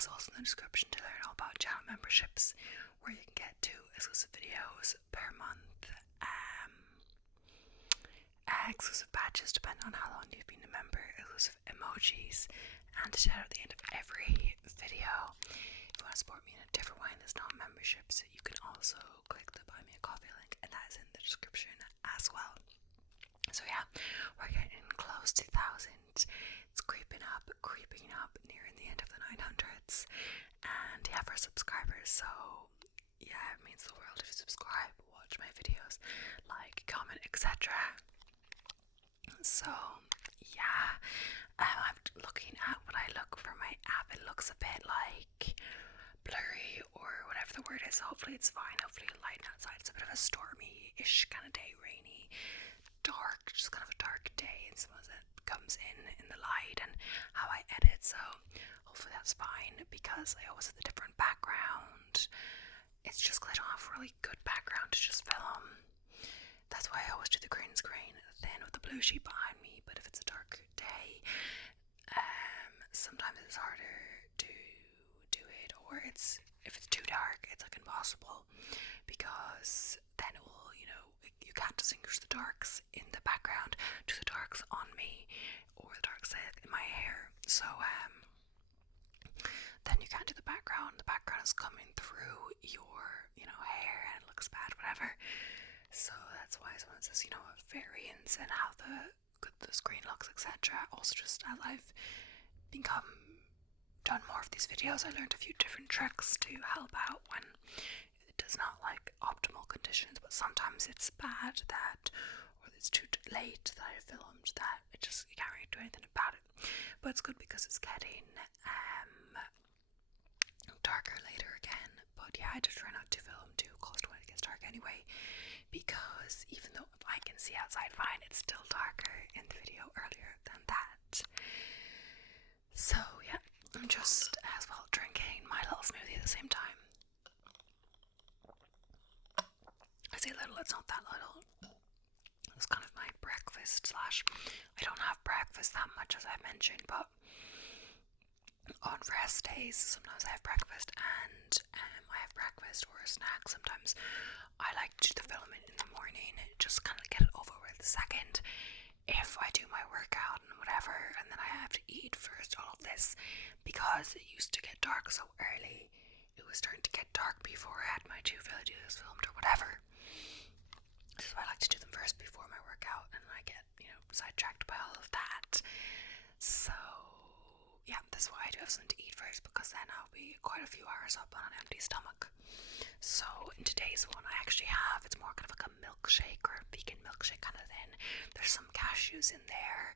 is also in the description to learn all about channel memberships, where you can get 2 exclusive videos per month, exclusive badges depending on how long you've been a member, exclusive emojis, and a shout out at the end of every video. If you want to support me in a different way that's not memberships, you can also click the Buy Me a Coffee link, and that is in the description as well. So yeah, we're getting close to 1,000. It's creeping up, nearing the end of the 900s. And yeah, for subscribers, so yeah, it means the world if you subscribe, watch my videos, like, comment, etc. So yeah, I'm looking at what I look for my app. It looks a bit like blurry or whatever the word is. Hopefully it's fine. Hopefully it's light outside. It's a bit of a stormy-ish kind of day, rainy, dark, just kind of a dark day, and sometimes it comes in the light and how I edit. So hopefully that's fine, because I always have a different background. It's just because I don't have a really good background to just film. That's why I always do the green screen then with the blue sheet behind me. But if it's a dark day, sometimes it's harder to do it, or if it's too dark, it's like impossible, because then it will, you can't distinguish the darks in the background to the darks on me or the darks in my hair. So then you can't do the background. The background is coming through your hair and it looks bad, whatever. So that's why sometimes there's a variance in how the screen looks, etc. Also, just as I've done more of these videos, I learned a few different tricks to help out when it does not like optimal conditions, but sometimes it's bad or it's too late that I filmed that you can't really do anything about it. But it's good because it's getting darker later again. But yeah, I just try not to film too close to when it gets dark anyway, because even though if I can see outside fine, it's still darker in the video earlier than that. So yeah, I'm just as well drinking my little smoothie at the same time. I say little, it's not that little. It's kind of my breakfast / I don't have breakfast that much, as I mentioned, but on rest days sometimes I have breakfast, and I have breakfast or a snack. Sometimes I like to do the filming in the morning, just kind of get it over with. Second, if I do my workout and whatever, and then I have to eat first, all of this, because it used to get dark so early, it was starting to get dark before I had my 2 videos filmed or whatever. So I like to do them first before my workout, and I get, sidetracked by all of that. So yeah, that's why I do have something to eat first, because then I'll be quite a few hours up on an empty stomach. So in today's one, I actually have, it's more kind of like a milkshake or a vegan milkshake kind of thing. There's some cashews in there,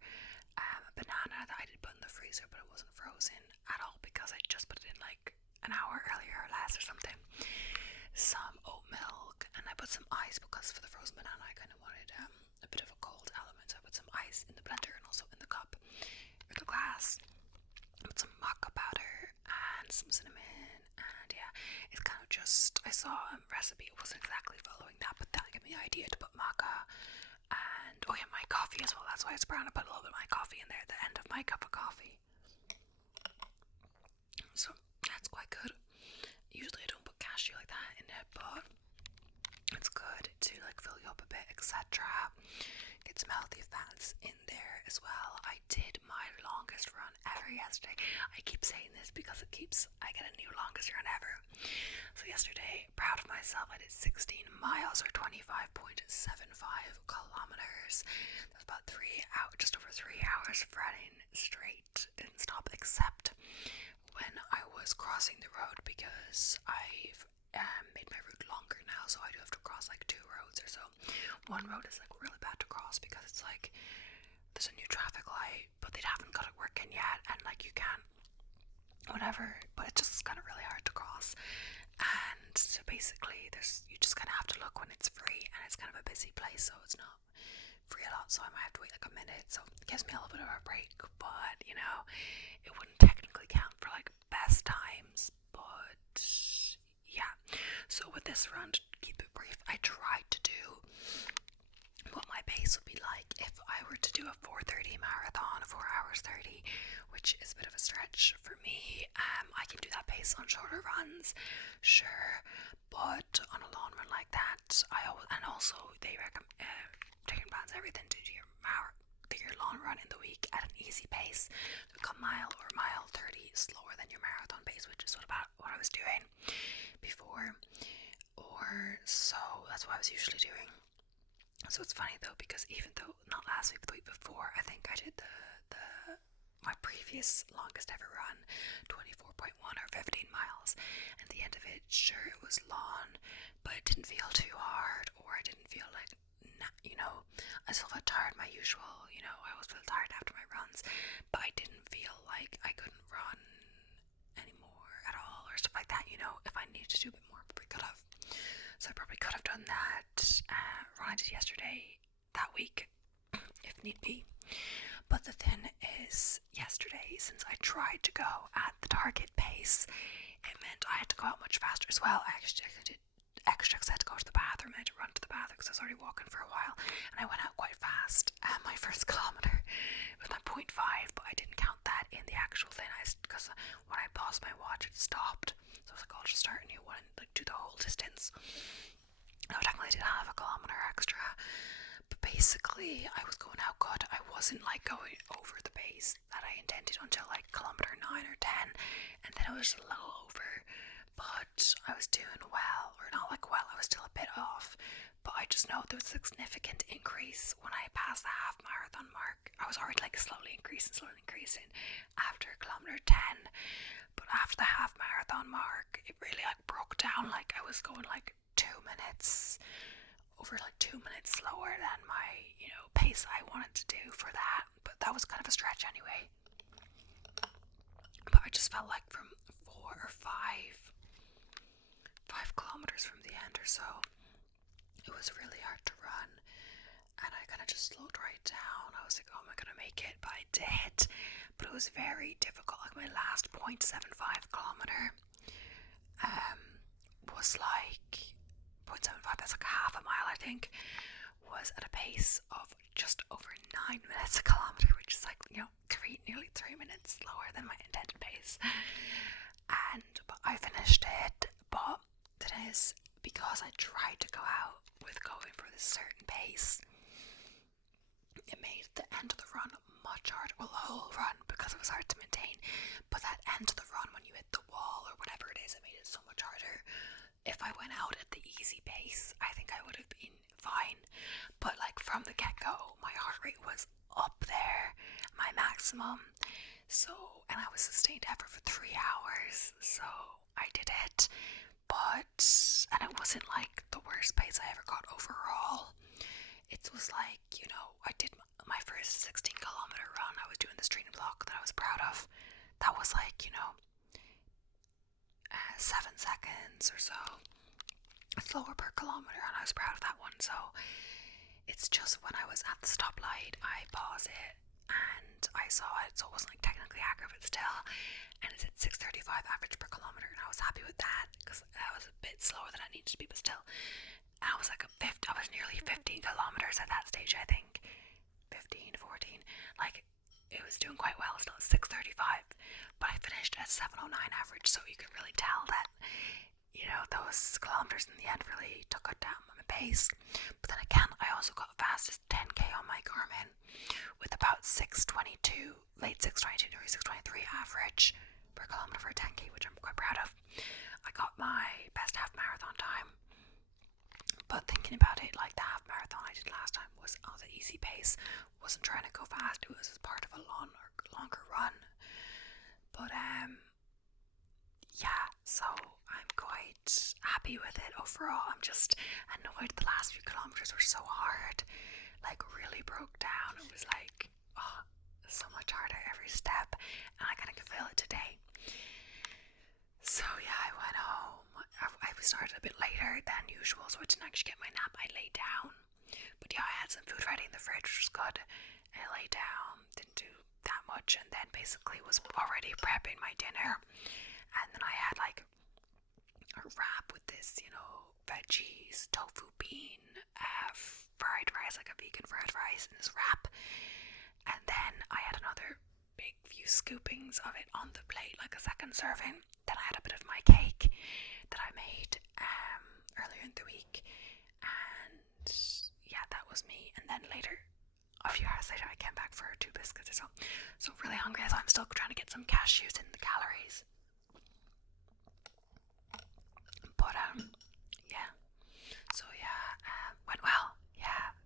a banana that I did put in the freezer, but it wasn't frozen at all because I just put it in like an hour earlier or less or something. Some oat milk, and I put some ice because for the frozen banana I kind of wanted a bit of a cold element, so I put some ice in the blender and also in the cup or the glass. I put some maca powder and some cinnamon, and yeah, it's kind of just, I saw a recipe, it wasn't exactly following that, but that gave me the idea to put maca. And oh yeah, my coffee as well, that's why it's brown. I put a little bit of my coffee in there at the end of my cup of coffee, so that's quite good. Usually I don't put cashew like that in it, but it's good to like fill you up a bit, etc. Get some healthy fats in there as well. I did my longest run ever yesterday. I keep saying this because I get a new longest run ever. So yesterday, proud of myself, I did 16 miles or 25.75 kilometers. That's about 3 hours, just over 3 hours of running straight. Didn't stop except when I was crossing the road, because I've made my route longer now, so I do have to cross like 2 roads or so. One road is like really bad to cross because it's like there's a new traffic light, but they haven't got it working yet, and like you can't whatever, but it's just kind of really hard to cross. And so basically you just kind of have to look when it's free, and it's kind of a busy place, so it's not free a lot, so I might have to wait like a minute, so it gives me a little bit of a break. But it wouldn't technically count for like best times, but yeah. So with this run, to keep it brief, I tried to do what my pace would be like if I were to do a 4:30 marathon, 4 hours 30, which which is a bit of a stretch for me. I can do that pace on shorter runs, sure, but on a long run like that, and also they recommend taking plans everything to do your long run in the week at an easy pace, like a mile or mile 30 slower than your marathon pace, which is what I was doing before, or so that's what I was usually doing. So it's funny though, because even though not last week but the week before, I think I did my previous longest ever run, 24.1 or 15 miles, and the end of it, sure, it was long, but it didn't feel too hard, or I didn't feel like, I still felt tired, my usual, I always feel tired after my runs, but I didn't feel like I couldn't run anymore at all, or stuff like that, if I needed to do a bit more, I probably could have. So I probably could have done that run I did yesterday, that week, if need be. But the thing is, yesterday, since I tried to go at the target pace, it meant I had to go out much faster as well. I actually did extra because I had to go to the bathroom. I had to run to the bathroom because I was already walking for a while, and I went out quite fast. My first kilometre was my 0.5, but I didn't count that in the actual thing, because when I paused my watch, it stopped. So I was like, I'll just start a new one and do the whole distance. No, technically I did have a kilometre extra, but basically I was going out good. I wasn't going over the pace that I intended until kilometre 9 or 10, and then it was a little over, but I was doing well, or not well, I was still a bit off, but I just know there was a significant increase when I passed the half marathon mark. I was already slowly increasing after kilometre 10, but after the half marathon mark, it really broke down. I was going 2 minutes over 2 minutes slower than my pace I wanted to do for that, but that was kind of a stretch anyway. But I just felt from 4 or 5 kilometers from the end or so, it was really hard to run, and I kind of just slowed right down. I was like, oh, am I gonna make it? But I did, but it was very difficult. My last 0.75 kilometer was 0.75, that's half a mile, I think, was at a pace of just over 9 minutes a kilometer, which is nearly 3 minutes slower than my intended pace. But I finished it, but that is because I tried to go out with going for this certain pace. It made the end of the run much harder, well, the whole run, because it was hard to maintain, but that end of the run when you hit the wall or whatever it is, it made it so much harder. If I went out at the easy pace, I think I would have been fine, but from the get-go, my heart rate was up there, my maximum, and I was sustained effort for 3 hours, so I did it, and it wasn't the worst pace I ever got overall. It was I did my first 16 kilometer run. I was doing the street block that I was proud of. That was 7 seconds or so slower per kilometer, and I was proud of that one. So it's just when I was at the stoplight, I paused it and I saw it, so it wasn't technically accurate, but still, and it said 6:35 average per kilometer, and I was happy with that because that was a bit slower than I needed to be, but still, I was I was nearly 15 kilometers at that stage, I think 15, 14, it was doing quite well. Still at 6:35, but I finished at 7:09 average, so you could really tell that those kilometers in the end really took it down my pace. But then again, I also got fastest 10k on my Garmin with about 6:22, late 6:22, nearly 6:23 average per kilometer for a 10k, which I'm quite proud of. I got my best half marathon time. But thinking about it, the half marathon I did last time was on the easy pace, wasn't trying to go fast, it was as part of a longer run. But yeah, so I'm quite happy with it overall. I'm just annoyed the last few kilometers were so hard, really broke down. It was so much harder every step, and I kind of could feel it today. So yeah, I went home. I started a bit later than usual, so I didn't actually get my nap. I lay down, but yeah, I had some food ready in the fridge, which was good. I lay down, didn't do that much, and then basically was already prepping my dinner. And then I had a wrap with this, veggies, tofu bean, fried rice, a vegan fried rice in this wrap. And then I had another big few few scoopings of it on the plate, like a second serving. Then I had a bit of my cake that I made earlier in the week, and yeah, that was me. And then later, a few hours later, I came back for 2 biscuits or so. So really hungry, so I'm still trying to get some cashews in the calories. But yeah. So yeah, went well. Yeah.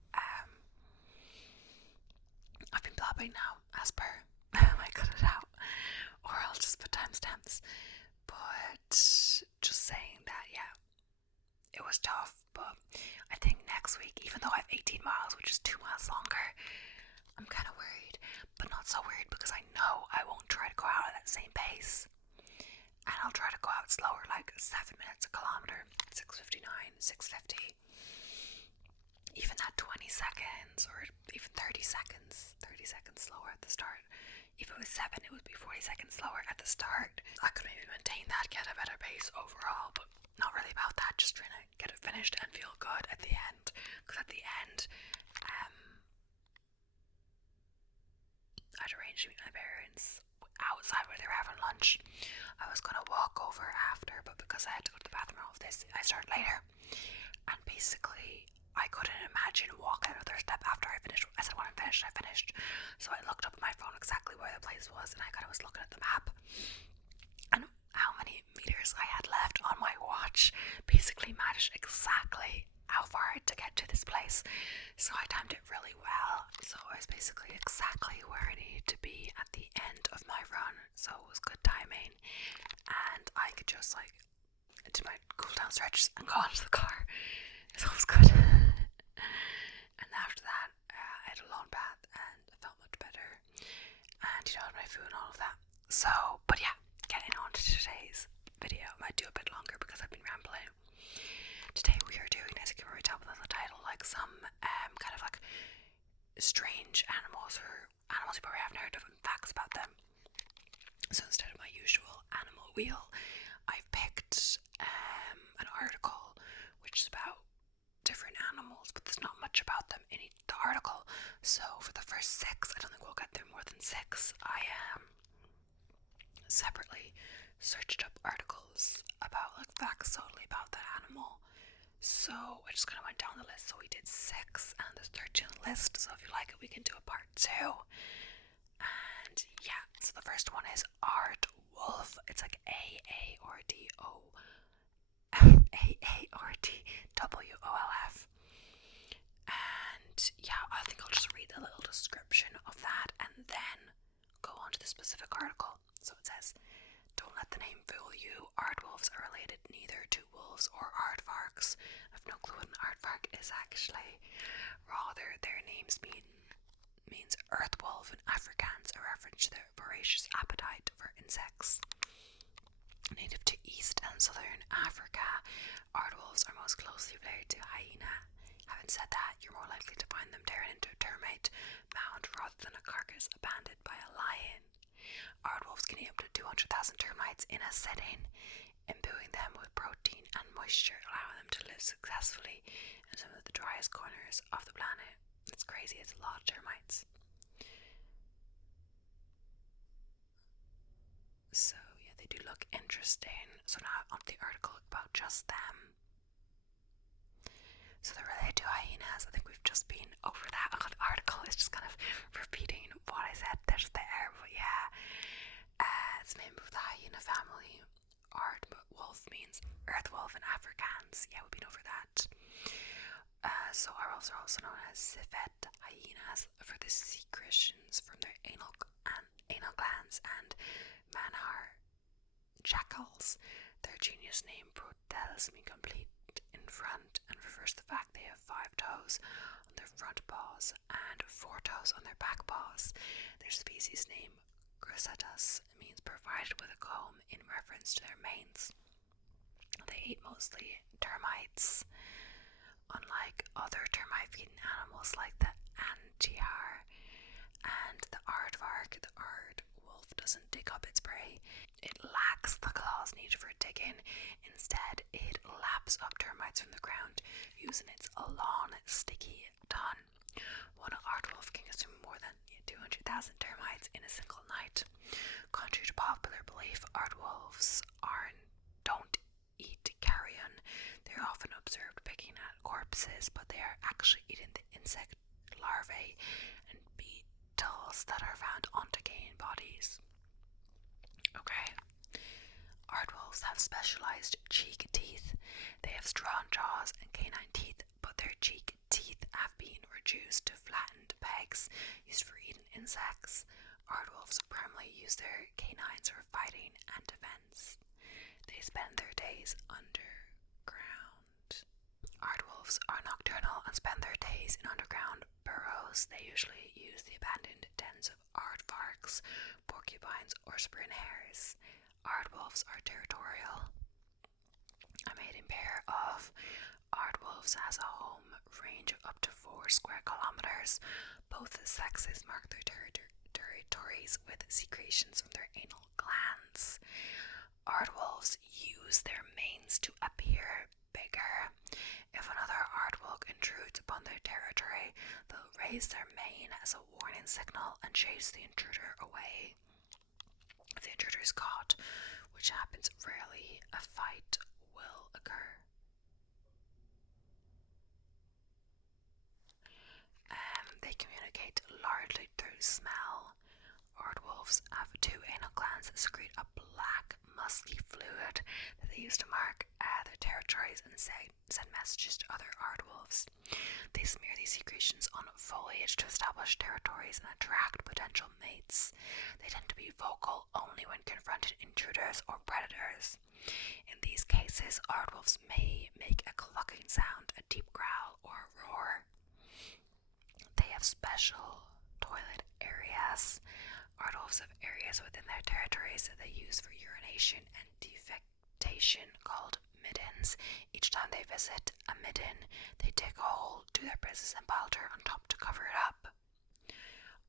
I've been blabbing now, as per. I cut it out, or I'll just put timestamps. But just saying that, yeah, it was tough. But I think next week, even though I have 18 miles, which is 2 miles longer, I'm kind of worried, but not so worried because I know I won't try to go out at that same pace. And I'll try to go out slower, like 7 minutes a kilometer, 6:59, 6:50. Even at 20 seconds or even 30 seconds slower at the start. If it was 7, it would be 40 seconds slower at the start. I could maybe maintain that, get a better pace overall, but not really about that, just trying to get it finished and feel good at the end. Because at the end, I'd arranged to meet my parents outside where they were having lunch. I was going to walk over after, but because I had to go to the bathroom all of this, I started later. And basically, I couldn't imagine walking another step after I finished. I said when I finished, I finished. So I looked up on my phone exactly where the place was, and I kind of was looking at the map and how many meters I had left on my watch basically matched exactly how far I had to get to this place. So I timed it really well. So I was basically exactly where I needed to be at the end of my run. So it was good timing, and I could just like do my cool down stretches and go onto the car. So it was good. And after that, I had a long bath and I felt much better. And had my food and all of that. So, but yeah, getting on to today's video. I might do a bit longer because I've been rambling. Today we are doing, as you can already tell by the title, like some kind of like strange animals or animals you probably haven't heard of and facts about them. So instead of my usual animal wheel, I've picked an article which is about different animals, but there's not much about them in the article. So for the first 6, I don't think we'll get through more than 6. I separately searched up articles about like facts solely about the animal. So I just kind of went down the list. So we did 6, and there's 13 on the list. So if you like it, we can do a part 2. And yeah, so the first one is Aardwolf. It's like AARDWOLF. And yeah, I think I'll just read the little description of that and then go on to the specific article. So it says, don't let the name fool you. Aardwolves are related neither to wolves or aardvarks. I've no clue what an aardvark is actually. Rather, their names means earthwolf in Afrikaans, a reference to their voracious appetite for insects. Native to East and Southern Africa, aardwolves are most closely related to hyena. Having said that, you're more likely to find them tearing into a termite mound rather than a carcass abandoned by a lion. Aardwolves can eat up to 200,000 termites in a sitting, imbuing them with protein and moisture, allowing them to live successfully in some of the driest corners of the planet. It's crazy, it's a lot of termites. So yeah, they do look interesting. So now on the article about just them. So they're related to hyenas. I think we've just been over that. The article is just kind of repeating what I said there's there, but yeah. It's a member of the hyena family. Aardwolf means earthwolf in Afrikaans. Yeah, we've been over that. So aardwolves are also known as civet hyenas for the secretions from their anal glands, and manhar jackals. Their genus name Protellus means complete in front and refers to the fact they have 5 toes on their front paws and 4 toes on their back paws. Their species name Chrysatus means provided with a comb in reference to their manes. They eat mostly termites. Unlike other termite-feeding animals like the antiar and the aardvark, the aardwolf doesn't dig up its prey. It lacks the claws needed for digging. Instead, it laps up termites from the ground using its long, sticky tongue. One aardwolf can consume more than 200,000 termites in a single night. corpses, but they are actually eating the insect larvae and beetles that are found on decaying bodies. Okay. Aardwolves have specialized cheek teeth. They have strong jaws and canine teeth, but their cheek teeth have been reduced to flattened pegs used for eating insects. Aardwolves primarily use their canines for fighting and defense. They spend their days underground. Aardwolves are nocturnal and spend their days in underground burrows. They usually use the abandoned dens of aardvarks, porcupines, or spring hares. Aardwolves are territorial. A mating pair of aardwolves has a home range of up to 4 square kilometers. Both sexes mark their territories with secretions from their anal glands. Aardwolves use their manes to appear bigger. If another aardwolf intrudes upon their territory, they'll raise their mane as a warning signal and chase the intruder away. If the intruder is caught, which happens rarely, a fight will occur. They communicate largely through smell. Aardwolves have 2 anal glands that secrete a black, musky fluid that they use to mark their territories and send messages to other aardwolves. They smear these secretions on foliage to establish territories and attract potential mates. They tend to be vocal only when confronted intruders or predators. In these cases, aardwolves may make a clucking sound, a deep growl, or a roar. They have special toilet areas. Aardwolves have areas within their territories that they use for urination and defecation called middens. Each time they visit a midden, they dig a hole, do their business, and pile dirt on top to cover it up.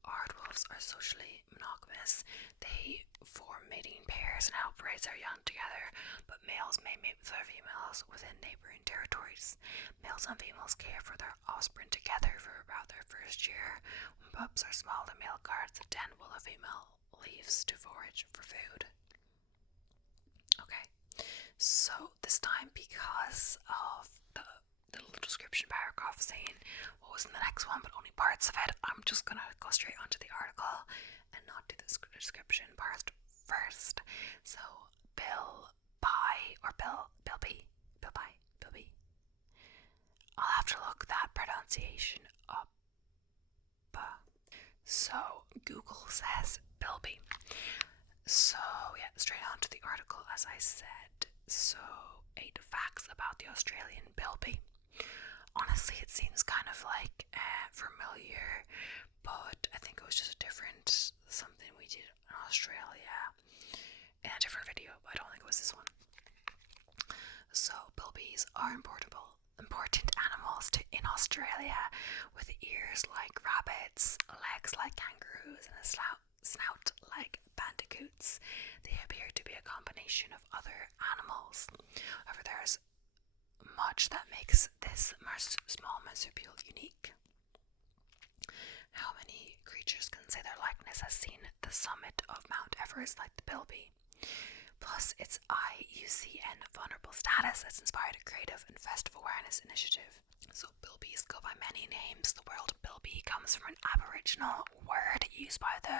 Aardwolves are socially monogamous. They form mating pairs and help raise their young together, but males may mate with their females within neighboring territories. Males and females care for their offspring together for about their first year. When pups are small, the male guards the den while the female leaves to forage for food. Okay, so this time, because of the little description paragraph saying what was in the next one, but only parts of it, I'm just gonna go straight onto the article and not do the description part first. So Bill B. I'll have to look that pronunciation up. So Google says Bilby. So yeah, straight on to the article as I said. So 8 facts about the Australian bilby. Honestly, it seems kind of like familiar, but I think it was just a different something we did in Australia in a different video, but I don't think it was this one. So bilbies are important animals in Australia, with ears like rabbits, legs like kangaroos, and a snout like bandicoots. They appear to be a combination of other animals. However, there's much that makes this small marsupial unique. How many creatures can say their likeness has seen the summit of Mount Everest like the bilby? Plus, its IUCN vulnerable status has inspired a creative and festive awareness initiative. So bilbies go by many names. The word bilby comes from an Aboriginal word used by the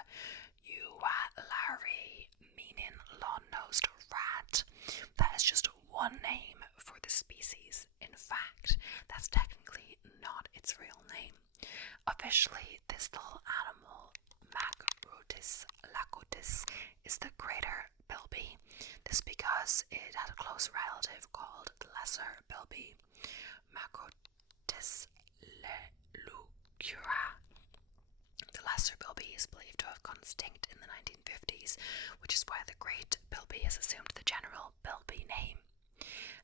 Yuwalari, meaning long-nosed rat. That is just one name for the species. In fact, that's technically not its real name. Officially, this little animal, Macrotis lacotis, is the greater bilby. This because it had a close relative called the lesser bilby, Macrotis lucura. The lesser bilby is believed to have gone extinct in the 1950s, which is why the great bilby has assumed the general bilby name.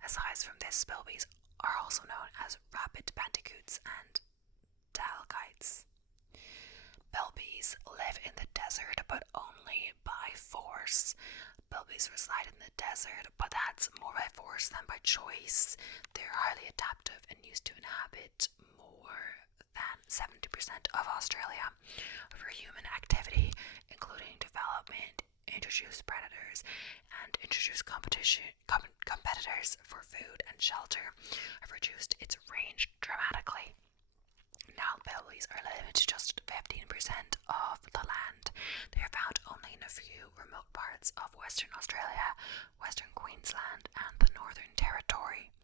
Aside from this, bilbies are also known as rabbit bandicoots and dalgites. Bilbies live in the desert, but only by force. Bilbies reside in the desert, but that's more by force than by choice. They're highly adaptive and used to inhabit more than 70% of Australia. For human activity, including development introduce predators and introduce competitors for food and shelter have reduced its range dramatically. Now bilbies are limited to just 15% of the land. They are found only in a few remote parts of Western Australia, Western Queensland and the Northern Territory.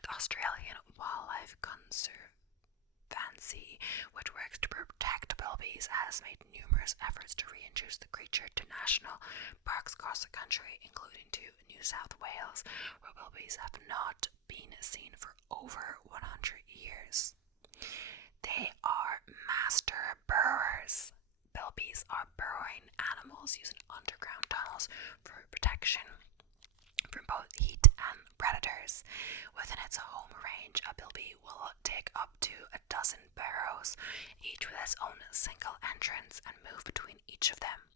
The Australian Wildlife Conservancy, which works to protect bilbies, has made numerous efforts to reintroduce the creature to national parks across the country, including to New South Wales, where bilbies have not been seen for over 100 years. They are master burrowers. Bilbies are burrowing animals using underground tunnels for protection from both heat and predators. Within its home range, a bilby will take up to a dozen burrows, each with its own single entrance, and move between each of them.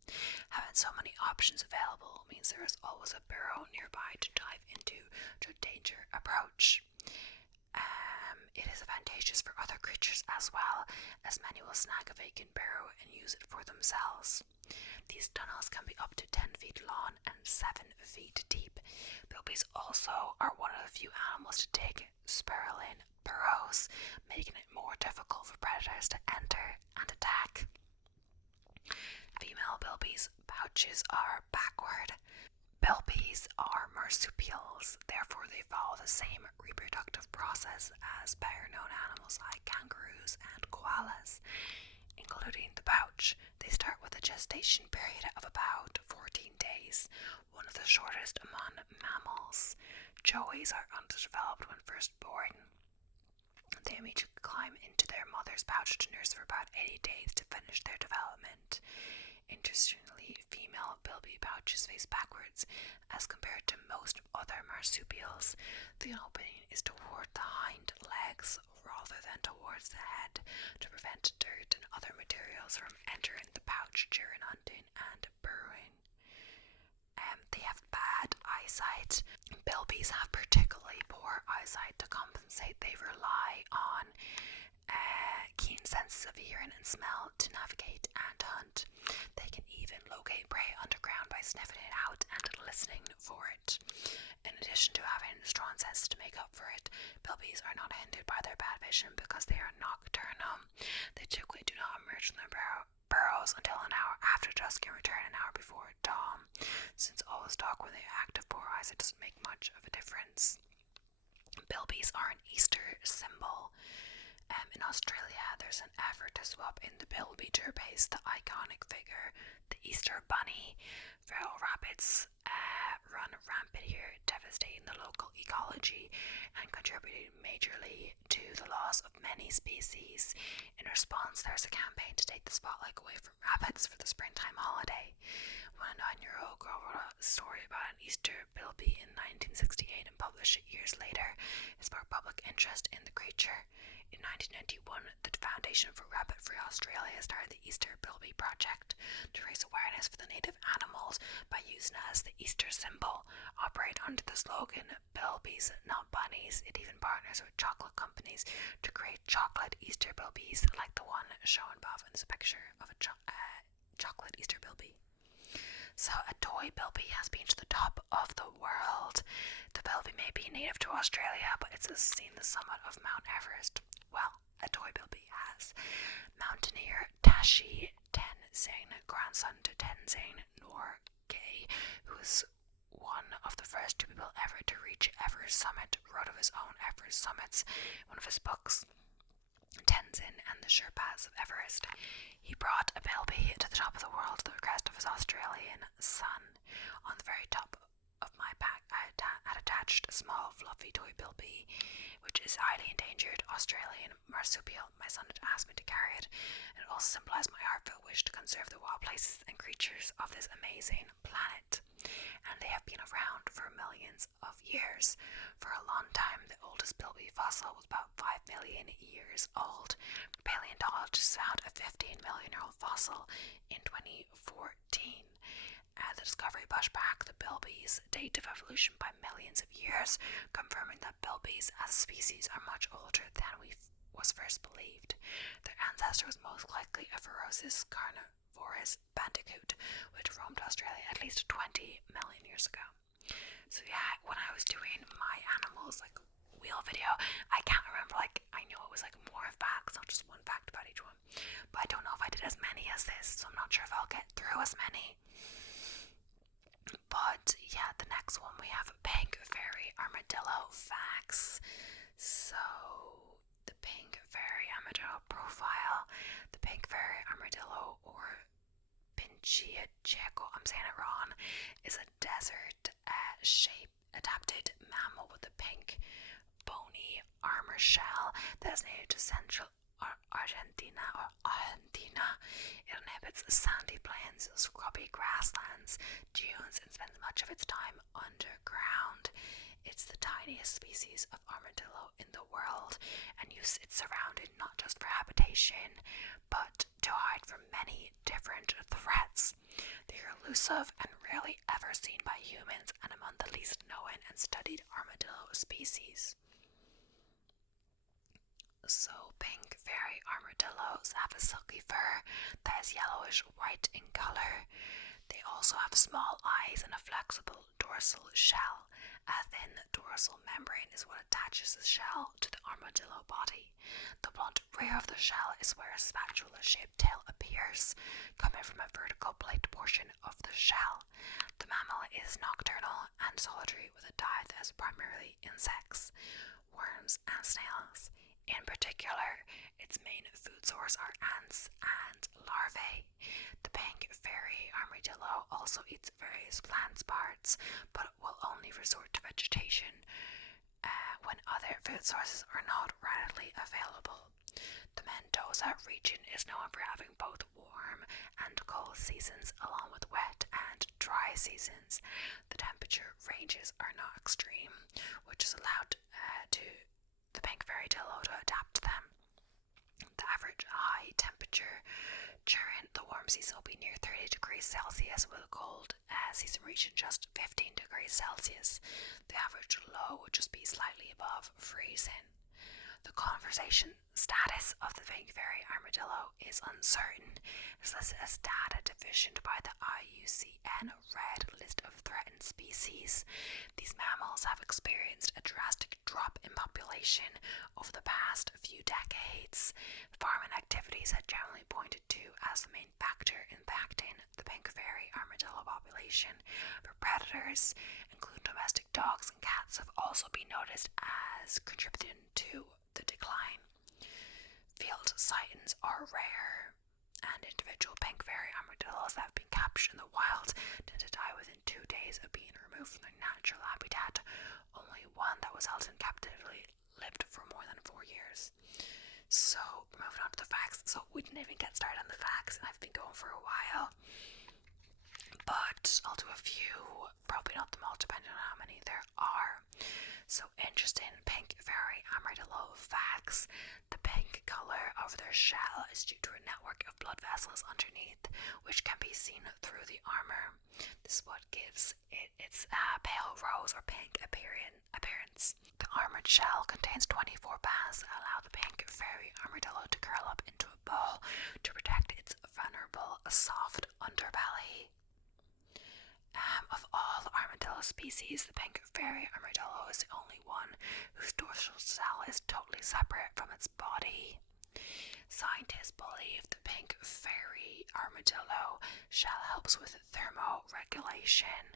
Having so many options available means there is always a burrow nearby to dive into should danger approach. It is advantageous for other creatures as well, as many will snag a vacant burrow and use it for themselves. These tunnels can be up to 10 feet long and 7 feet deep. Bilbies also are one of the few animals to dig spiraling burrows, making it more difficult for predators to enter and attack. Female bilbies' pouches are backward. Bilbies are marsupials, therefore they follow the same reproductive process as better-known animals like kangaroos and koalas, including the pouch. They start with a gestation period of about 14 days, one of the shortest among mammals. Joeys are underdeveloped when first born. They immediately climb into their mother's pouch to nurse for about 80 days to finish their development. Interestingly, female bilby pouches face backwards as compared to most other marsupials. The opening is toward the hind legs rather than towards the head to prevent dirt and other materials from entering the pouch during hunting and burrowing. They have bad eyesight. Bilbies have particularly poor eyesight. To compensate, they rely on keen senses of hearing and smell to navigate and hunt. They can even locate prey underground by sniffing it out and listening for it. In addition to having strong senses to make up for it, bilbies are not hindered by their bad vision because they are nocturnal. They typically do not emerge from their burrows until an hour after dusk and return an hour before dawn. Since all is dark when they are active, poor eyes, it doesn't make much of a difference. Bilbies are an Easter symbol. In Australia, there's an effort to swap in the bilby to replace the iconic figure, the Easter Bunny. Feral rabbits run rampant here, devastating the local ecology and contributing majorly to the loss of many species. In response, there's a campaign to take the spotlight away from rabbits for the springtime holiday. When a 9-year-old girl wrote a story about an Easter bilby in 1968 and published it years later, it sparked public interest in the creature. In 1991, the Foundation for Rabbit Free Australia started the Easter Bilby Project to raise awareness for the native animals by using it as the Easter symbol. Operate under the slogan, Bilbies, not bunnies. It even partners with chocolate companies to create chocolate Easter bilbies like the one shown above in this picture of a chocolate Easter bilby. So a toy bilby has been to the top of the world. The bilby may be native to Australia, but it's seen the summit of Mount Everest. Well, a toy bilby has. Mountaineer Tashi Tenzing, grandson to Tenzing Norgay, who was one of the first 2 people ever to reach Everest summit, wrote of his own Everest summits in one of his books, Tenzin and the Sherpas of Everest. He brought a bilby to the top of the world at the request of his Australian son. On the very top of my pack, I had attached a small, fluffy toy bilby, which is highly endangered Australian marsupial. My son had asked me to carry it, and it also symbolized my heartfelt wish to conserve the wild places and creatures of this amazing planet. And they have been around for millions of years. For a long time, the oldest bilby fossil was about 5 million years old. Paleontologists found a 15-million-year-old fossil in 2014. The discovery pushed back the bilbies' date of evolution by millions of years, confirming that bilbies as a species are much older than was first believed. Their ancestor was most likely a ferocious carnivorous bandicoot, which roamed Australia at least years ago. So yeah, when I was doing my animals like wheel video, I can't remember, like I know it was like more facts, not just one fact about each one, but I don't know if I did as many as this, so I'm not sure if I'll get through as many. But yeah, the next one we have pink fairy armadillo facts. So the pink fairy armadillo profile. The pink fairy armadillo, or Pinchia checo, I'm saying it wrong, is a desert shape adapted mammal with a pink bony armor shell that is native to Central Argentina. It inhabits sandy plains, scrubby grasslands, dunes, and spends much of its time underground. It's the tiniest species of armadillo in the world, and use its surrounding not just for habitation, but to hide from many different threats. They are elusive and rarely ever seen by humans, and among the least known and studied armadillo species. So pink fairy armadillos have a silky fur that is yellowish white in color. They also have small eyes and a flexible dorsal shell. A thin dorsal membrane is what attaches the shell to the armadillo body. The blunt rear of the shell is where a spatula-shaped tail appears, coming from a vertical plate portion of the shell. The mammal is nocturnal and solitary, with a diet that is primarily insects, worms, and snails. In particular, its main food source are ants and larvae. The pink fairy armadillo also eats various plant parts, but will only resort to vegetation when other food sources are not readily available. The Mendoza region is known for having both warm and cold seasons, along with wet and dry seasons. The temperature ranges are not extreme, which is allowed to the pink fairy armadillo to adapt to them. The average high temperature during the warm season will be near 30 degrees Celsius, with a cold season reaching just 15 degrees Celsius. The average low would just be slightly above freezing. The conservation status of the pink fairy armadillo is uncertain. It's listed as data deficient by the IUCN Red List of Threatened Species. These mammals have experienced a drastic drop in population over the past few decades. Farming activities have generally pointed to as the main factor impacting the pink fairy armadillo population. For predators, including domestic dogs and cats, have also been noticed as contributing to the decline. Field sightings are rare, and individual pink fairy armadillos that have been captured in the wild tend to die within 2 days of being removed from their natural habitat. Only one that was held in captivity lived for more than 4 years. So, moving on to the facts. So, we didn't even get started on the facts, and I've been going for a while. But I'll do a few, probably not them all, depending on how many there are. So, interesting pink fairy armadillo facts. The pink color of their shell is due to a network of blood vessels underneath, which can be seen through the armor. This is what gives it its pale rose or pink appearance. The armored shell contains 24 bands that allow the pink fairy armadillo to curl up into a ball to protect its vulnerable, soft underbelly. Of all the armadillo species, the pink fairy armadillo is the only one whose dorsal shell is totally separate from its body. Scientists believe the pink fairy armadillo shell helps with thermoregulation.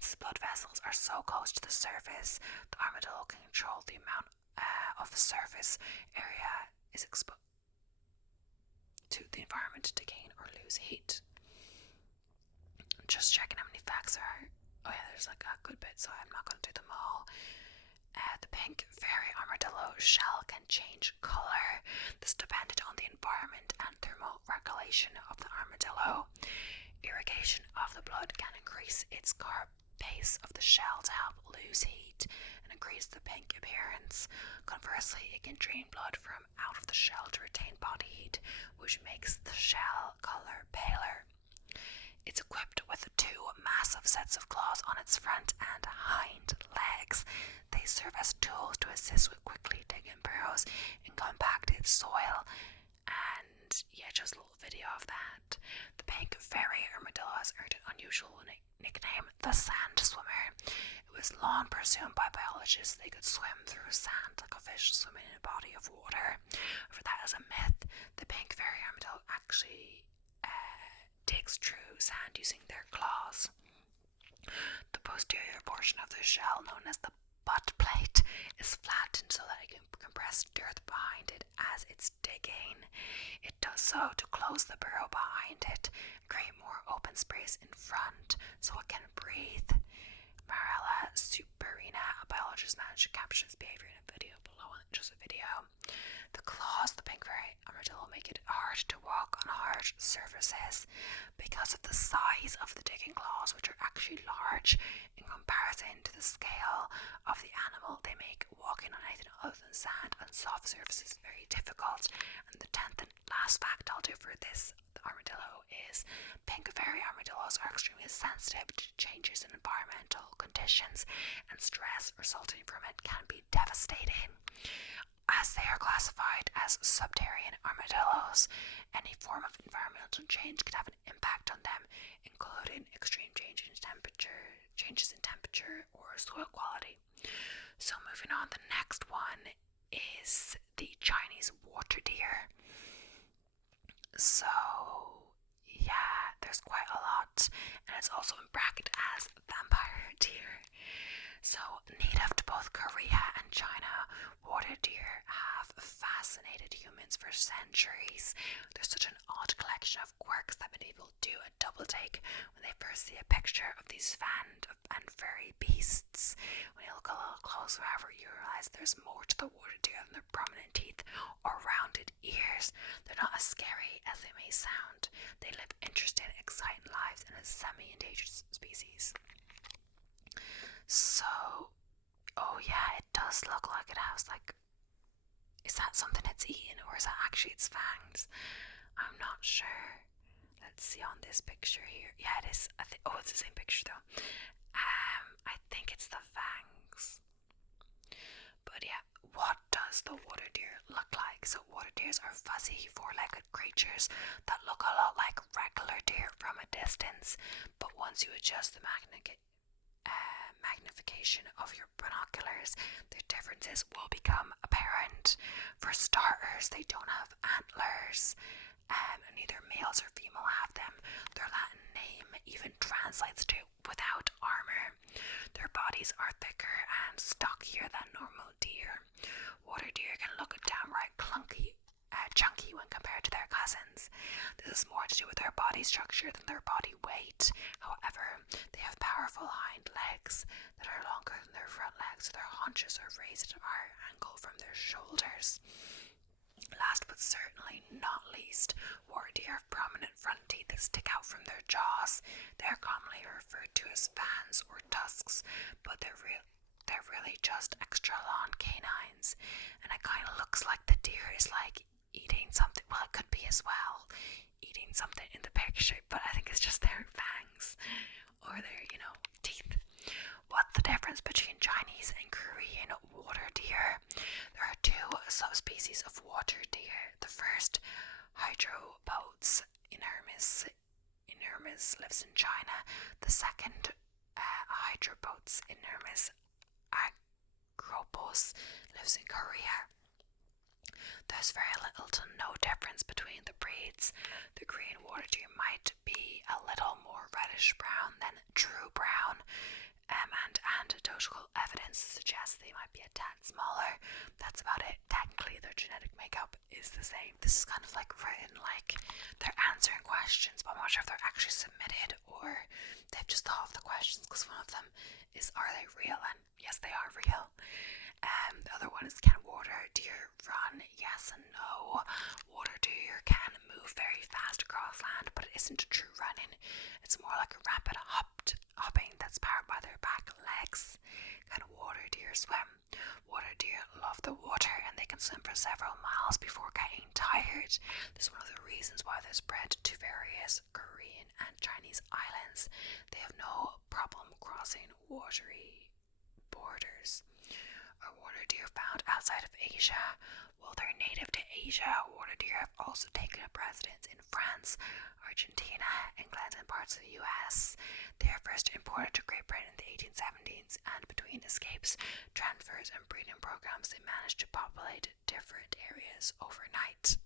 Since the blood vessels are so close to the surface, the armadillo can control the amount of surface area is exposed to the environment to gain or lose heat. Just checking how many facts there are. Oh yeah, there's like a good bit, so I'm not going to do them all. The pink fairy armadillo shell can change color. This depended on the environment and thermal regulation of the armadillo. Irrigation of the blood can increase its pace of the shell to help lose heat and increase the pink appearance. Conversely, it can drain blood from out of the shell to retain body heat, which makes the shell color paler. It's equipped with 2 massive sets of claws on its front and hind legs. They serve as tools to assist with quickly digging burrows in compacted soil. And yeah, just a little video of that. The pink fairy armadillo has earned an unusual nickname, the sand swimmer. was long presumed by biologists they could swim through sand like a fish swimming in a body of water. For that is a myth. The pink fairy armadillo actually digs through sand using their claws. The posterior portion of the shell, known as the butt plate, is flattened so that it can compress dirt behind it as it's digging. It does so to close the burrow behind it and create more open space in front so it can breathe. Marella Superina, a biologist, managed to capture this behavior in a video below, just a video. The claws of the pink fairy armadillo make it hard to walk on hard surfaces because of the size of the digging claws, which are actually large in comparison to the scale of the animal. They make walking on anything other than sand and soft surfaces very difficult. And the 10th and last fact I'll do for this armadillo is pink fairy armadillos are extremely sensitive to changes in environmental conditions, and stress resulting from it can be devastating. As they are classified as subterranean armadillos, any form of environmental change can have an impact on them, including extreme changes in temperature or soil quality. So moving on, the next one is the Chinese water deer. So yeah, there's quite a lot, and it's also in bracket as vampire deer. So native to both Korea and China, water deer have fascinated humans for centuries. There's such an odd collection of quirks that many people do a double take when they first see a picture of these fanned and furry beasts. When you look a little closer, however, you realize there's more to the water deer than their prominent teeth or rounded ears. They're not as scary as they may sound. They live interesting, exciting lives in a semi-endangered species. So, oh yeah, it does look like it has is that something it's eating, or is that actually its fangs? I'm not sure. Let's see on this picture here. Yeah, it is. It's the same picture though. I think it's the fangs. But yeah, what does the water deer look like? So water deers are fuzzy, four-legged creatures that look a lot like regular deer from a distance, but once you adjust the magnification of your binoculars, their differences will become apparent. For starters, they don't have antlers, and neither males or female have them. Their Latin name even translates to without armor. Their bodies are thicker and stockier than normal deer. Water deer can look downright chunky when compared to their cousins. This is more to do with their body structure than their body weight. However, they have powerful hind legs that are longer than their front legs, so their haunches are raised at a higher angle from their shoulders. Last but certainly not least, water deer have prominent front teeth that stick out from their jaws. They are commonly referred to as fangs or tusks, but they're really just extra long canines, and it kind of looks like the deer is eating something. Well, it could be as well eating something in the picture, but I think it's just their fangs or their teeth. What's the difference between Chinese and Korean water deer? There are two subspecies of water deer. The first, Hydropods inermis, lives in China. The second, Hydropods inermis agropos, lives in Korea. There's very little to no difference between the breeds. The Korean water deer might be a little more reddish brown than true brown, and anecdotal evidence suggests they might be a tad smaller. That's about it. Technically, their genetic makeup is the same. This is kind of written they're answering questions, but I'm not sure if they're actually submitted or they've just thought of the questions, because one of them is, are they real? And yes, they are real. The other one is, can water deer run? Yes and no. Water deer can move very fast across land, but it isn't true running. It's more like a rapid hopping that's powered by their back legs. Can water deer swim? Water deer love the water, and they can swim for several miles before getting tired. This is one of the reasons why they're spread to various Korean and Chinese islands. They have no problem crossing watery borders. Are water deer found outside of Asia? While they're native to Asia, water deer have also taken up residence in France, Argentina, England, and parts of the US. They were first imported to Great Britain in the 1870s, and between escapes, transfers, and breeding programs, they managed to populate different areas overnight.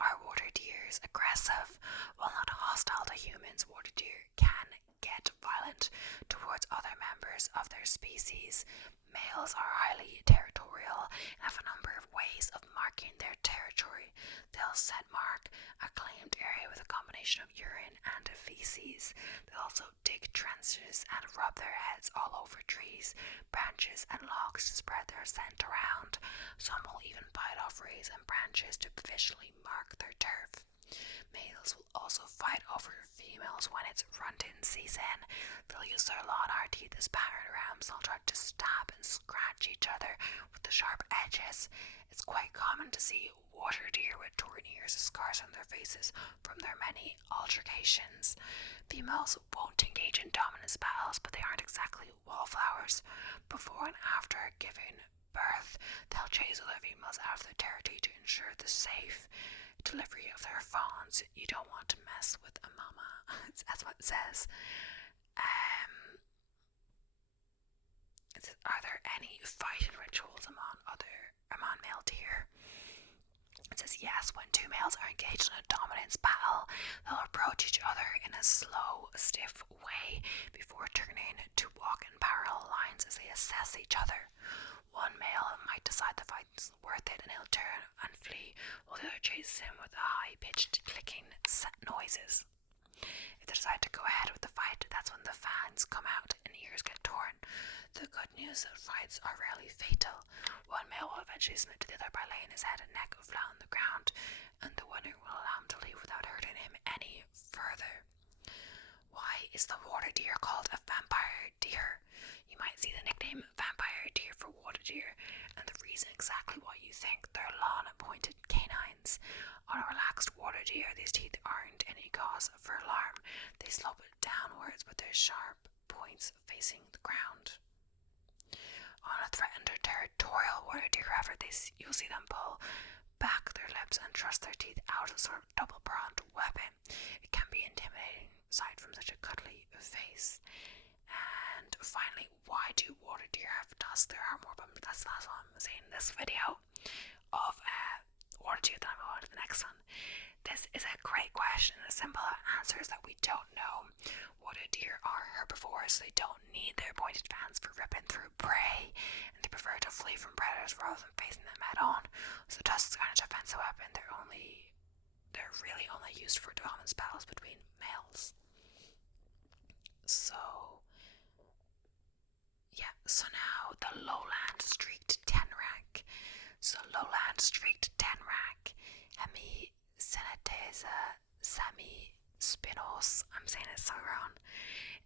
Are water deers aggressive? While not hostile to humans, water deer can get violent towards other members of their species. Males are highly territorial and have a number of ways of marking their territory. They'll scent mark a claimed area with a combination of urine and feces. They'll also dig trenches and rub their heads all over trees, branches, and logs to spread their scent around. Some will even bite off rays and branches to visually mark their turf. Males will also fight over females when it's run-in season. They'll use their long-hard teeth as battering rams. They'll try to stab and scratch each other with the sharp edges. It's quite common to see water deer with torn ears and scars on their faces from their many altercations. Females won't engage in dominance battles, but they aren't exactly wallflowers. Before and after giving birth, they'll chase other females out of their territory to ensure the safe delivery of their fawns. You don't want to mess with a mama. That's what it says. It says, are there any fighting rituals among male deer? It says yes. When two males are engaged in a dominance battle, they'll approach each other in a slow, stiff way before turning to walk in parallel lines as they assess each other. One male might decide the fight's worth it and he'll turn and flee, while the other chases him with high-pitched clicking noises. If they decide to go ahead with the fight, that's when the fangs come out and ears get torn. The good news is that fights are rarely fatal. One male will eventually submit to the other by laying his head and neck flat on the ground, and the winner will allow him to leave without hurting him any further. Why is the water deer called a vampire deer? You might see the nickname vampire deer for water deer, and the reason exactly what you think. They're long, pointed canines. On a relaxed water deer, these teeth aren't any cause for alarm. They slope downwards with their sharp points facing the ground. On a threatened or territorial water deer, however, you'll see them pull back their lips and thrust their teeth out as a sort of double-pronged weapon. It can be intimidating sight from such a cuddly face. And finally, why do water deer have tusks? There are more, but that's the last one I'm saying in this video of water deer. Then I'm going on to the next one. This is a great question. The simple answer is that we don't know. Water deer are herbivores, so they don't need their pointed fangs for ripping through prey, and they prefer to flee from predators rather than facing them head on. So tusks aren't a defensive weapon. They're really only used for dominance battles between males. So now the lowland streaked tenrac. So lowland streaked tenrac, Hemicenetesa semi-spinos, I'm saying it so wrong,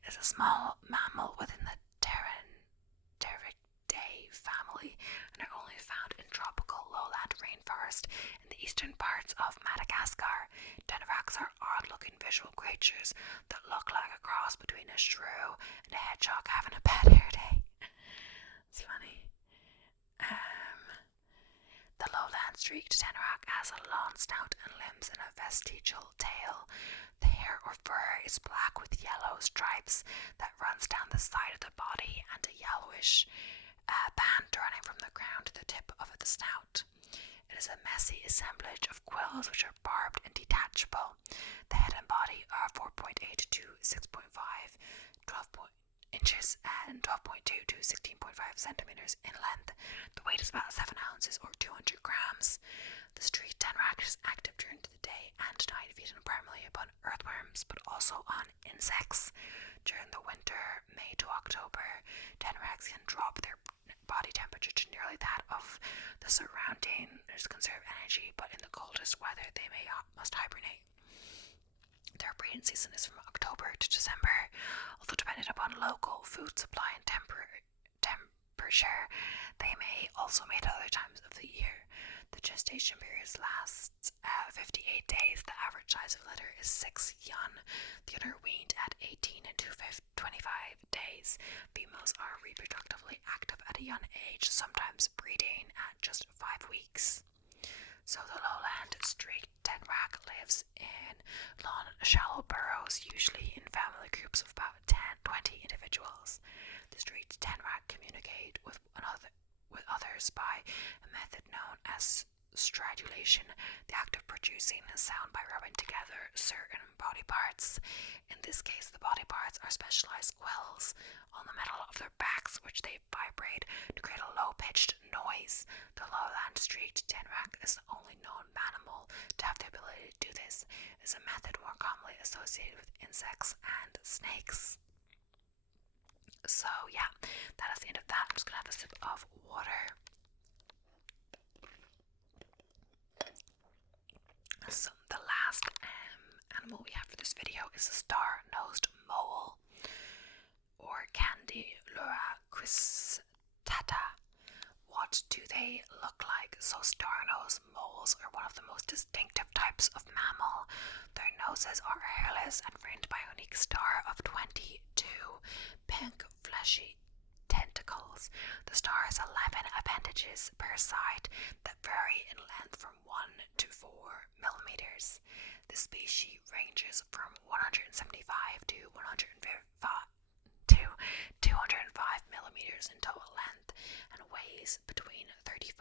is a small mammal within the Pteridinidae family and are only found in tropical lowland rainforest in the eastern parts of Madagascar. Tenracs are odd-looking visual creatures that look like a cross between a shrew and a hedgehog having a bad hair day. It's funny. The lowland streaked tenrac has a long snout and limbs and a vestigial tail. The hair or fur is black with yellow stripes that runs down the side of the body and a yellowish band running from the ground to the tip of the snout. It is a messy assemblage of quills which are barbed and detachable. The head and body are 4.8 to 6.5, 12 inches and 12.2 to 16.5 centimeters in length. The weight is about 7 ounces or 200 grams. The streaked tenrac is active during the day and night, feeding primarily upon earthworms but also on insects. During the winter, May to October, tenracs can drop their body temperature to nearly that of the surrounding to conserve energy, but in the coldest weather they must hibernate. Their breeding season is from October to December, although dependent upon local food supply and temperature, they may also mate at other times of the year. The gestation period lasts 58 days. The average size of litter is 6 young. The young are weaned at 18 to 25 days. Females males are reproductively active at a young age, sometimes breeding at just 5 weeks. So the lowland streaked tenrec lives in long, shallow burrows, usually in family groups of about 10-20 individuals. The streaked tenrec communicate with others by a method known as stridulation, the act of producing a sound by rubbing together certain body parts. In this case, the body parts are specialized quills on the middle of their backs, which they vibrate to create a low-pitched noise. The lowland streaked tenrec is the only known mammal to have the ability to do this. It is a method more commonly associated with insects and snakes. So yeah, that is the end of that. I'm just gonna have a sip of water. So the last animal we have for this video is a star-nosed mole, or Candylura cristata. What do they look like? So star-nosed moles are one of the most distinctive types of mammal. Their noses are hairless and fringed by a unique star of 22 pink fleshy tentacles. The star has 11 appendages per side that vary in length from 1 to 4 millimeters. The species ranges from 175 to 205 millimeters in total length and weighs between 35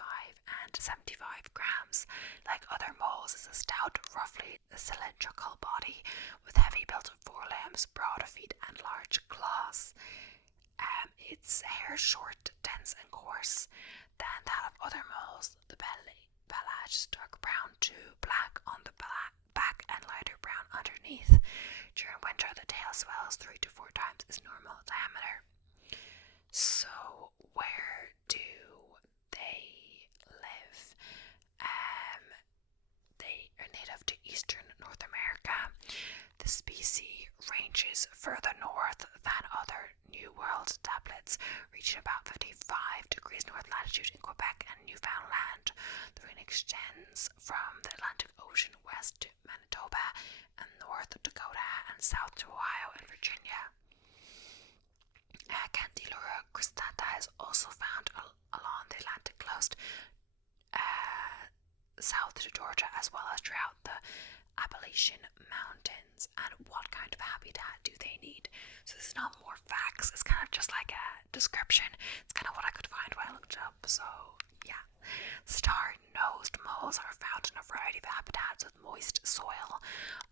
and 75 grams. Like other moles, it's a stout, roughly cylindrical body with heavy built forelimbs, broad feet, and large claws. Its hair short, dense, and coarse than that of other moles. The pelage is dark brown to black on the back and lighter brown underneath. During winter, the tail swells 3 to 4 times its normal diameter. So, where do they live? They are native to eastern North America. The species ranges further north than other New World tablets, reaching about 55 degrees north latitude in Quebec and Newfoundland. The range extends from the Atlantic Ocean west to Manitoba and North Dakota and south to Ohio and Virginia. Candylura cristata is also found along the Atlantic coast, south to Georgia, as well as throughout the Appalachian Mountains. And what kind of habitat do they need? So this is not more facts, it's kind of just like a description. It's kind of what I could find when I looked up. So yeah, star-nosed moles are found in a variety of habitats with moist soil.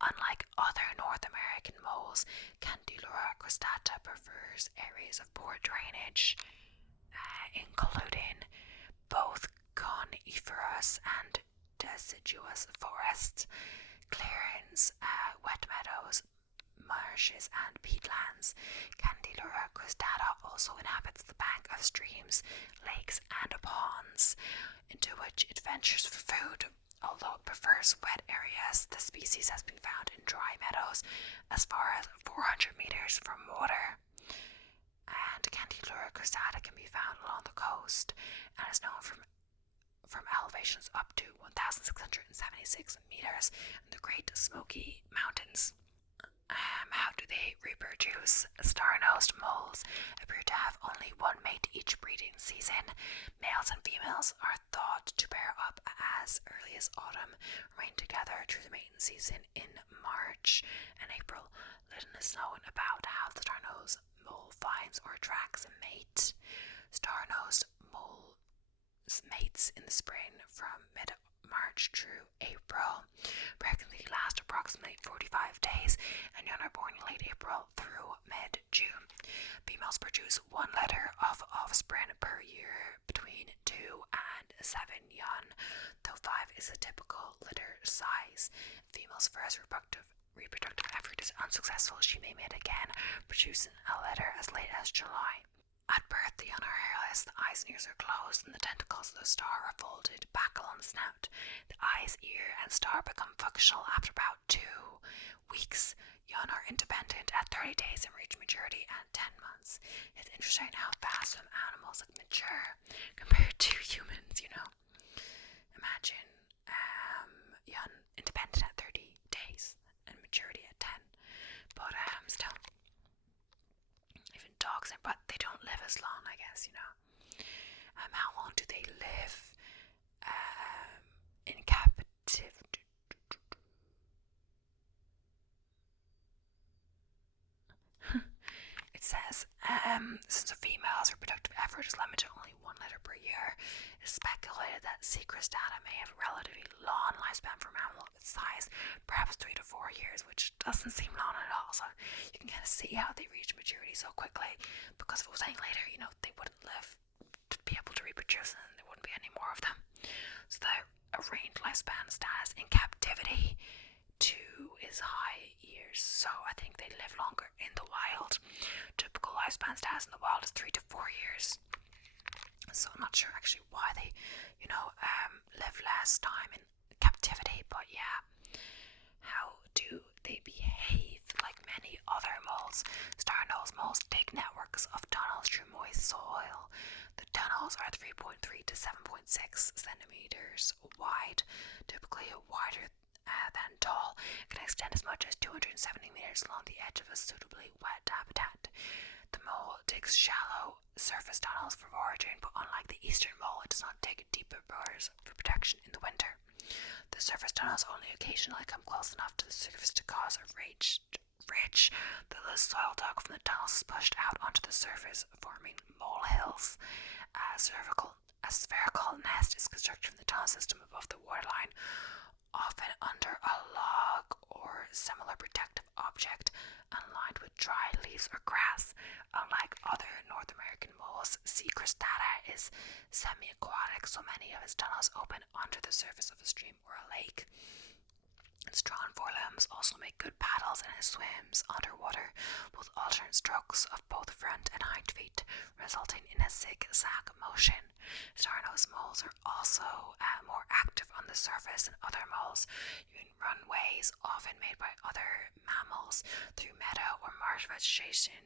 Unlike other North American moles, Candylura cristata prefers areas of poor drainage, including both coniferous and deciduous forests, clearings, wet meadows, marshes, and peatlands. Candylura cristata also inhabits the bank of streams, lakes, and ponds, into which it ventures for food. Although it prefers wet areas, the species has been found in dry meadows as far as 400 meters from water. And Candylura cristata can be found along the coast and is known from elevations up to 1,676 meters in the Great Smoky Mountains. How do they reproduce? Star-nosed moles appear to have only one mate each breeding season. Males and females are thought to pair up as early as autumn, remain together through the mating season in March and April. Little is known about how the star-nosed mole finds or attracts a mate. Star-nosed mole mates in the spring from mid-March through April. Pregnancy lasts approximately 45 days, and young are born in late April through mid-June. Females produce 1 litter of offspring per year, between 2 and 7 young, though 5 is a typical litter size. Female's first reproductive effort is unsuccessful. She may mate again, producing a litter as late as July. At birth, the young are hairless, the eyes and ears are closed, and the tentacles of the star are folded back along the snout. The eyes, ear, and star become functional after about 2 weeks. Young are independent at 30 days and reach maturity at 10 months. It's interesting how fast some animals mature compared to humans, you know. Imagine young independent at 30 days and maturity at 10. But still, even dogs, but they don't live as long, I guess, you know. How long do they live in captivity? It says, since a female's reproductive effort is limited to only 1 litter per year, it is speculated that sea crostata may have a relatively long lifespan for a mammal of its size, perhaps 3 to 4 years, which doesn't seem long at all. So you can kind of see how they reach maturity so quickly, because if it was any later, you know, they wouldn't live to be able to reproduce and there wouldn't be any more of them. So the range lifespan status in captivity 2 is high years, so I think they live longer in the wild. Typical lifespan status in the wild is 3 to 4 years. So I'm not sure actually why they, you know, live less time in captivity, but yeah. How do they behave? Like many other moles, star-nosed moles dig networks of tunnels through moist soil. The tunnels are 3.3 to 7.6 centimeters wide, typically wider than tall. It can extend as much as 270 meters along the edge of a suitably wet habitat. The mole digs shallow surface tunnels for foraging, but unlike the eastern mole, it does not dig deeper burrows for protection in the winter. The surface tunnels only occasionally come close enough to the surface to cause a ridge. The loose soil dug from the tunnels is pushed out onto the surface, forming molehills. A spherical nest is constructed from the tunnel system above the waterline, often under a log or similar protective object, and lined with dry leaves or grass. Unlike other North American moles, sea crostata is semi-aquatic, so many of its tunnels open onto the surface of a stream or a lake. Its strong forelimbs also make good paddles, and it swims underwater with alternate strokes of both front and hind feet, resulting in a zigzag motion. Star-nosed moles are also more active on the surface than other moles, using runways often made by other mammals through meadow or marsh vegetation.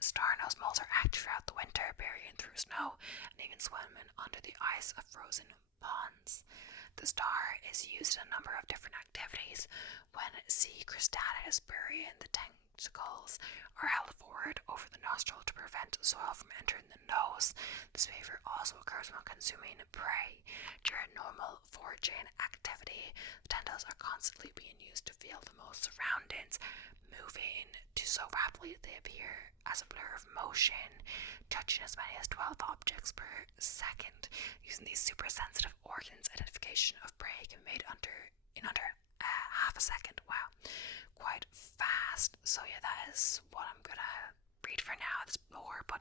Star-nosed moles are active throughout the winter, burying through snow and even swimming under the ice of frozen ponds. The star is used in a number of different activities. When sea crostata is burying, the tentacles are held forward over the nostril to prevent soil from entering the nose. This behavior also occurs when consuming prey. During normal foraging activity, the tentacles are constantly being used to feel the most surroundings, moving so rapidly that they appear as a blur of motion, touching as many as 12 objects per second. Using these super sensitive organs, identification of prey can be made in under half a second. Wow, quite fast. So yeah, that is what I'm gonna read for now. There's more, but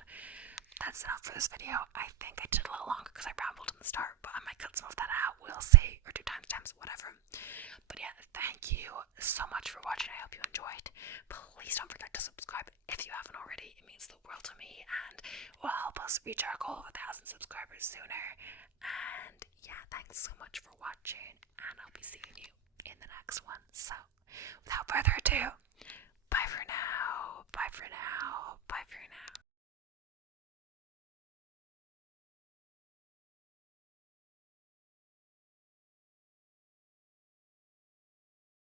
that's enough for this video. I think I did a little longer because I rambled in the start, but I might cut some of that out. We'll see, or do timestamps, whatever. But yeah, thank you so much for watching. I hope you enjoyed. Please don't forget to subscribe if you haven't already. It means the world to me and will help us reach our goal of 1,000 subscribers sooner. And yeah, thanks so much for watching, and I'll be seeing you in the next one. So without further ado,